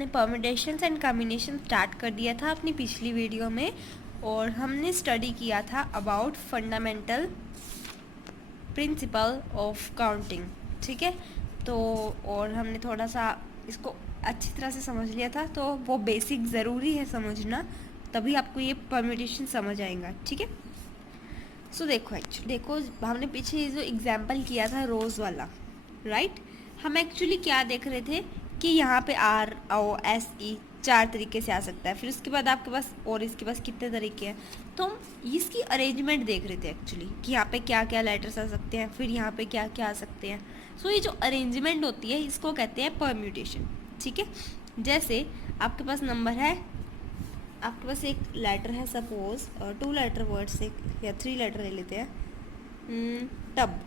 हमने permutations and combination start कर दिया था अपनी पिछली वीडियो में, और हमने स्टडी किया था about fundamental principle of counting. ठीक है, तो और हमने थोड़ा सा इसको अच्छी तरह से समझ लिया था, तो वो बेसिक ज़रूरी है समझना, तभी आपको ये परम्यूटेशन समझ आएगा। ठीक है, सो देखो हमने पीछे जो एग्जाम्पल किया था रोज़ वाला, राइट। हम एक्चुअली क्या देख रहे थे कि यहाँ पे आर ओ एस ई 4 तरीके से आ सकता है, फिर उसके बाद आपके पास और इसके पास कितने तरीके हैं, तो हम इसकी अरेंजमेंट देख रहे थे एक्चुअली कि यहाँ पे क्या क्या लेटर्स आ सकते हैं, फिर यहाँ पे क्या क्या आ सकते हैं। सो ये जो अरेंजमेंट होती है इसको कहते हैं परम्यूटेशन। ठीक है, जैसे आपके पास नंबर है, आपके पास एक लेटर है, सपोज 2 लेटर वर्ड से या 3 लेटर ले लेते हैं, टब।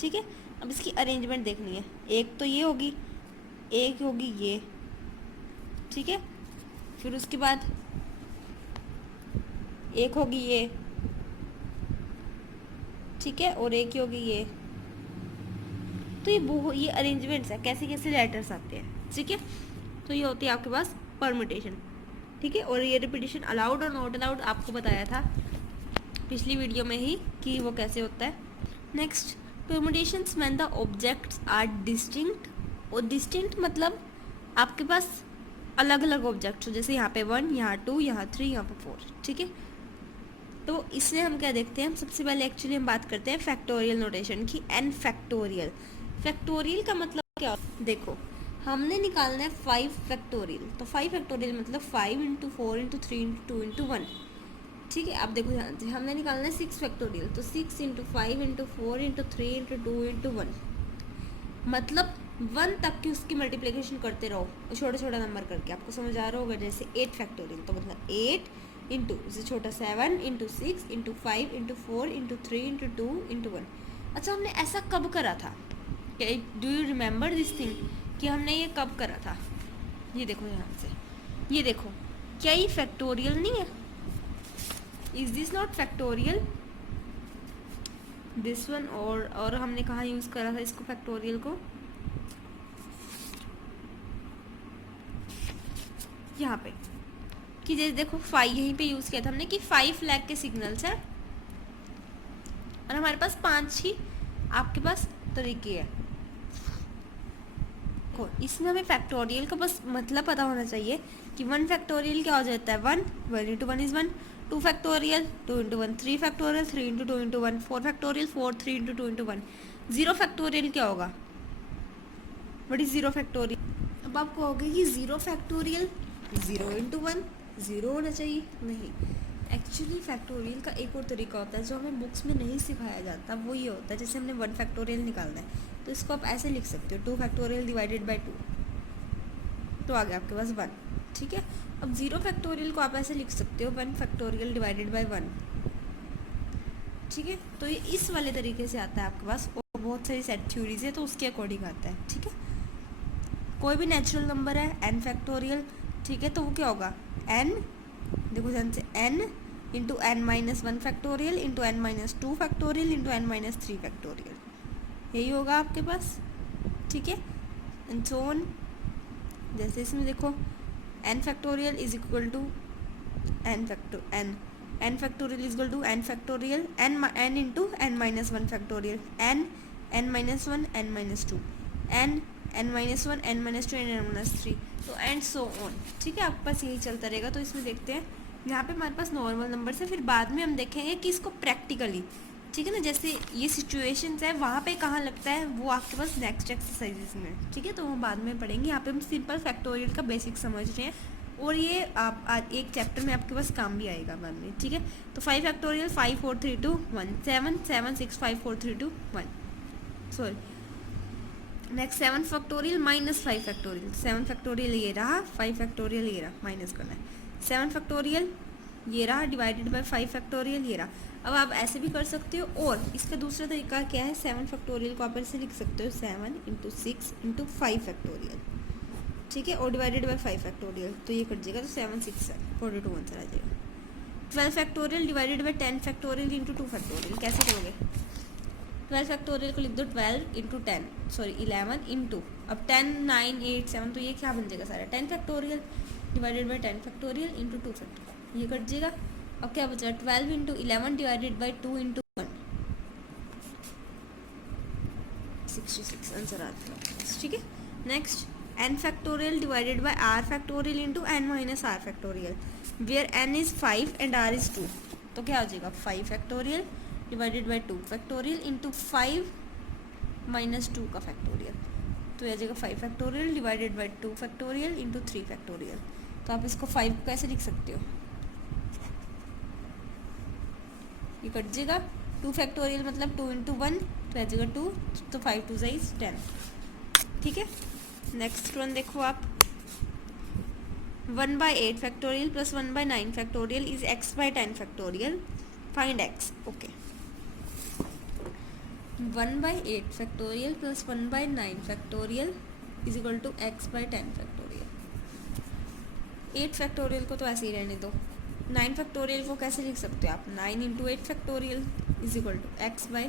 ठीक है, अब इसकी अरेंजमेंट देखनी है, एक तो ये होगी, एक होगी ये। ठीक है, फिर उसके बाद एक होगी ये। ठीक है, और एक ही होगी ये। तो ये अरेंजमेंट्स है, कैसे कैसे लेटर्स आते हैं। ठीक है, तो ये होती है आपके पास परम्यूटेशन। ठीक है, और ये रिपीटिशन अलाउड और नॉट अलाउड आपको बताया था पिछली वीडियो में ही कि वो कैसे होता है। Next, permutations when the objects are distinct. और डिस्टिंक्ट मतलब आपके पास अलग अलग ऑब्जेक्ट्स हो, जैसे यहाँ पे 1, यहाँ 2, यहाँ 3, यहाँ पे 4। ठीक है, तो इसमें हम क्या देखते हैं, सबसे पहले एक्चुअली हम बात करते हैं फैक्टोरियल नोटेशन की। एन फैक्टोरियल, फैक्टोरियल का मतलब क्या होता है, देखो हमने निकालना है 5 फैक्टोरियल, तो 5 फैक्टोरियल मतलब 5 इंटू 4 इंटू 3 इंटू 2 इंटू 1। ठीक है, अब देखो ध्यान से, हमने निकालना है 6 फैक्टोरियल, तो 6 into 5 into 4 into 3 into 2 into 1, मतलब 1 तक की उसकी मल्टीप्लिकेशन करते रहो छोटा छोटा नंबर करके। आपको समझ आ रहा होगा, जैसे 8 फैक्टोरियल, तो मतलब 8 इंटू इससे छोटा 7 into 6 into 5 into 4 into 3 into 2 into 1। अच्छा, हमने ऐसा कब करा था, do you remember this thing, कि हमने ये कब करा था। ये देखो यहाँ से, ये देखो, क्या ये फैक्टोरियल नहीं है, is this not factorial, this one. और हमने कहाँ यूज़ करा था इसको, फैक्टोरियल को, यहाँ पे, कि जैसे देखो 5 यहीं पे यूज़ किया था हमने कि 5 लाख के सिग्नल्स हैं, और हमारे पास 5 ही आपके पास तरीके हैं। देखो इसमें हमें फैक्टोरियल का बस मतलब पता होना चाहिए कि 1 फैक्टोरियल क्या हो जाता है, 1 into 1 is 1, 2 factorial 2 into 1, 3 factorial 3 into 2 into 1, 4 factorial 4 3 into 2 into 1। 0 factorial क्या होगा, व्हाट इज 0 फैक्टोरियल। अब आप कहोगे कि 0 फैक्टोरियल 0 इंटू 1 0 होना चाहिए, नहीं, एक्चुअली फैक्टोरियल का एक और तरीका होता है जो हमें बुक्स में नहीं सिखाया जाता, वो ये होता है, जैसे हमने 1 फैक्टोरियल निकालना है तो इसको आप ऐसे लिख सकते हो, 2 फैक्टोरियल डिवाइडेड बाई 2, तो आ गया आपके पास 1। ठीक है, अब 0 फैक्टोरियल को आप ऐसे लिख सकते हो, 1 फैक्टोरियल डिवाइडेड बाई 1। ठीक है, तो ये इस वाले तरीके से आता है आपके पास, और बहुत सारी सेट थ्योरीज है तो उसके अकॉर्डिंग आता है। ठीक है, कोई भी नेचुरल नंबर है n फैक्टोरियल, ठीक है, तो वो क्या होगा, n, देखो ध्यान से, n into n minus 1 factorial into n minus 2 factorial into n minus 3 factorial, यही होगा आपके पास। ठीक है, एंड सो ऑन, जैसे इसमें देखो n factorial is equal to n factorial is equal to n factorial n into n minus 1 factorial, n minus 1 n minus 2 n minus 1 n minus 2 n minus 3, तो and so on. ठीक है, आपके पास यही चलता रहेगा। तो इसमें देखते हैं, यहाँ पे हमारे पास नॉर्मल नंबर है, फिर बाद में हम देखेंगे कि इसको प्रैक्टिकली, ठीक है ना, जैसे ये सिचुएशंस है वहाँ पे कहाँ लगता है, वो आपके पास नेक्स्ट एक्सरसाइजेस में। ठीक है, तो हम बाद में पढ़ेंगे, यहाँ पे हम सिंपल फैक्टोरियल का बेसिक समझ रहे हैं, और ये आप एक चैप्टर में आपके पास काम भी आएगा बाद में। ठीक है, तो 5 factorial 5 4 3 2 1, 7 7 6 5 4 3 2 1, sorry next 7 factorial minus 5 factorial, 7 factorial ये रहा, 5 फैक्टोरियल ये रहा, माइनस करना है, 7 फैक्टोरियल ये रहा डिवाइडेड बाय 5 फैक्टोरियल ये रहा। अब आप ऐसे भी कर सकते हो, और इसका दूसरा तरीका क्या है, 7 फैक्टोरियल को आप ऐसे लिख सकते हो, 7 इंटू 6 इंटू 5 फैक्टोरियल। ठीक है, और डिवाइडेड बाय 5 फैक्टोरियल, तो ये कट जाएगा, तो 7 6 42 आंसर आ जाएगा। 12 factorial divided bye 10 factorial into 2 factorial, कैसे करोगे, 12 फैक्टोरियल को लिख दो 12 इंटू 10, सॉरी 11 इंटू, अब 10 9 8 7, तो ये क्या बन जाएगा सारा 10 factorial divided by 10 factorial into 2 factorial, ये कट जाएगा। अब क्या बचा 12 into 11 divided by 2 into 1, 66 answer आता है। ठीक है, next n factorial divided by r factorial into n minus r factorial, where n is 5 and r is 2, तो क्या हो जाएगा 5 factorial divided by 2 factorial into 5 minus 2 का फैक्टोरियल, तो यह आ जाएगा 5 factorial divided by 2 factorial into 3 factorial. तो आप इसको 5 को कैसे लिख सकते हो, ये कट जाएगा, 2 फैक्टोरियल मतलब 2 इंटू 1, तो आ जाएगा 2, तो 5 2 इज 10। ठीक है, नेक्स्ट वन देखो आप, 1 by 8 factorial plus 1 by 9 factorial is x by 10 factorial, find x। Okay, 1 by 8 factorial plus 1 by 9 factorial is equal to x by 10 factorial. 8 factorial को तो ऐसे ही रहने दो, 9 फैक्टोरियल को कैसे लिख सकते हो आप, 9 into 8 factorial is equal to x by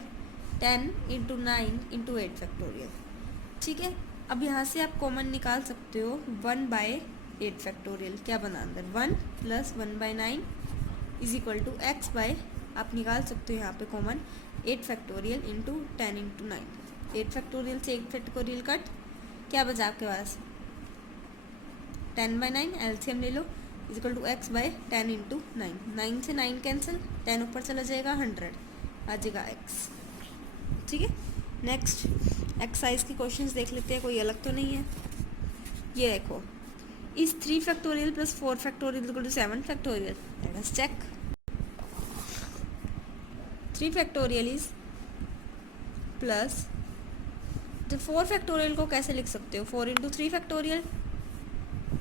10 into 9 into 8 factorial. ठीक है, अब यहाँ से आप कॉमन निकाल सकते हो 1 बाय 8 फैक्टोरियल, क्या बना अंदर 1 plus 1 by 9 is equal to x by, आप निकाल सकते हो यहाँ पे common 8 factorial into 10 into 9, 8 factorial से 1 फैक्टोरियल कट, क्या बचा आपके पास 10 बाय 9, एलसीएम ले लो, is equal to x by 10 into 9, 9 से 9 कैंसिल, 10 ऊपर चला जाएगा 100 आ जाएगा एक्स। ठीक है, नेक्स्ट एक्सरसाइज के क्वेश्चंस देख लेते हैं, कोई अलग तो नहीं है। ये देखो, is 3 factorial plus 4 factorial equal to 7 factorial, let us check. 3 factorial is plus, तो 4 फैक्टोरियल को कैसे लिख सकते हो 4 इंटू 3 फैक्टोरियल,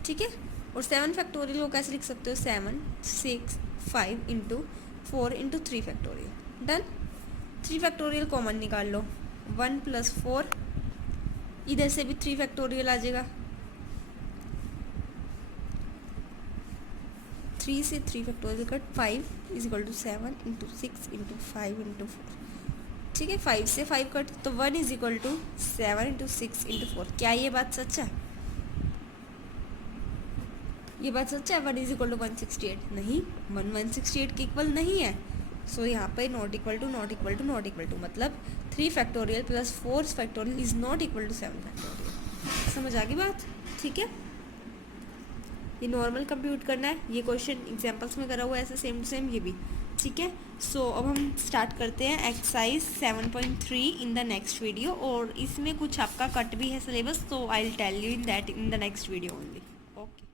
ठीक है, और 7 फैक्टोरियल को कैसे लिख सकते हो 7 6 5 into 4 into 3 factorial, done. 3 factorial common निकाल लो, 1 प्लस 4, इधर से भी 3 फैक्टोरियल आ जाएगा, 3 से 3 फैक्टोरियल कट, 5 is equal to 7 into 6 into 5 into 4, ठीक है, 5 से 5 कट, तो 1 is equal to 7 into 6 into 4। क्या ये बात सच है, ये बात सच है 1 इज इक्वल टू 168, नहीं, 1 168 के इक्वल नहीं है, सो यहाँ पे not equal to not equal to not equal to, मतलब 3 factorial plus 4 factorial is not equal to 7 factorial. समझ आ गई बात, ठीक है, ये नॉर्मल कंप्यूट करना है, ये क्वेश्चन एग्जाम्पल्स में करा हुआ है ऐसे सेम टू सेम ये भी, ठीक है। सो अब हम स्टार्ट करते हैं exercise 7.3 in the next video, और इसमें कुछ आपका कट भी है सिलेबस, तो I will tell you in that in the next video only. Okay.